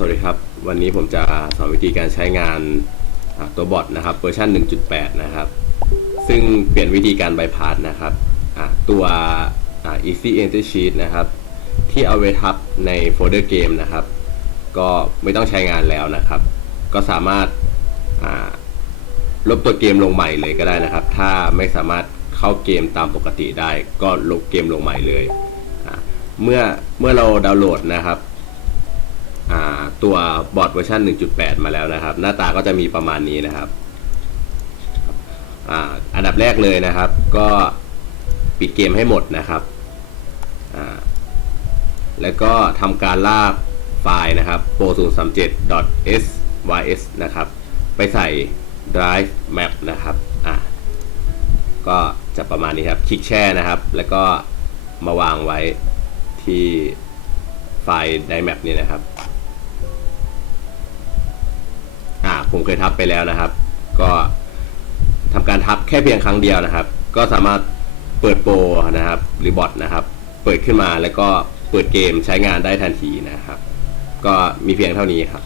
สวัสดีครับ วันนี้ผมจะสอนวิธีการใช้งานตัวบอทนะครับเวอร์ชัน1.8 นะครับ ซึ่งเปลี่ยนวิธีการบพาสนะครับตัว easy enter sheet นะครับ ที่เอาไว้ทับในโฟลเดอร์เกมนะครับ ก็ไม่ต้องใช้งานแล้วนะครับ ก็สามารถลบตัวเกมลงใหม่เลยก็ได้นะครับ ถ้าไม่สามารถเข้าเกมตามปกติได้ ก็ลบเกมลงใหม่เลย เมื่อเมื่อเราดาวน์โหลดนะครับ ตัวบอร์ดเวอร์ชัน1.8 มาแล้วนะครับ หน้าตาก็จะมีประมาณนี้นะครับออันดับแรกเลยนะครับ ก็ปิดเกมให้หมดนะครับ แล้วก็ทำการลากไฟล์นะครับ pro037.sys นะครับ ไปใส่ drive map นะครับก็จะประมาณนี้ครับ คลิกแช่นะครับ แล้วก็มาวางไว้ที่ไฟล์ drive map นี่นะครับ ผมเคยทับไปแล้วนะครับ ก็ทำการทับแค่เพียงครั้งเดียวนะครับ ก็สามารถเปิดโปรนะครับหรือบอทนะครับ เปิดขึ้นมาแล้วก็เปิดเกมใช้งานได้ทันทีนะครับ ก็มีเพียงเท่านี้ครับ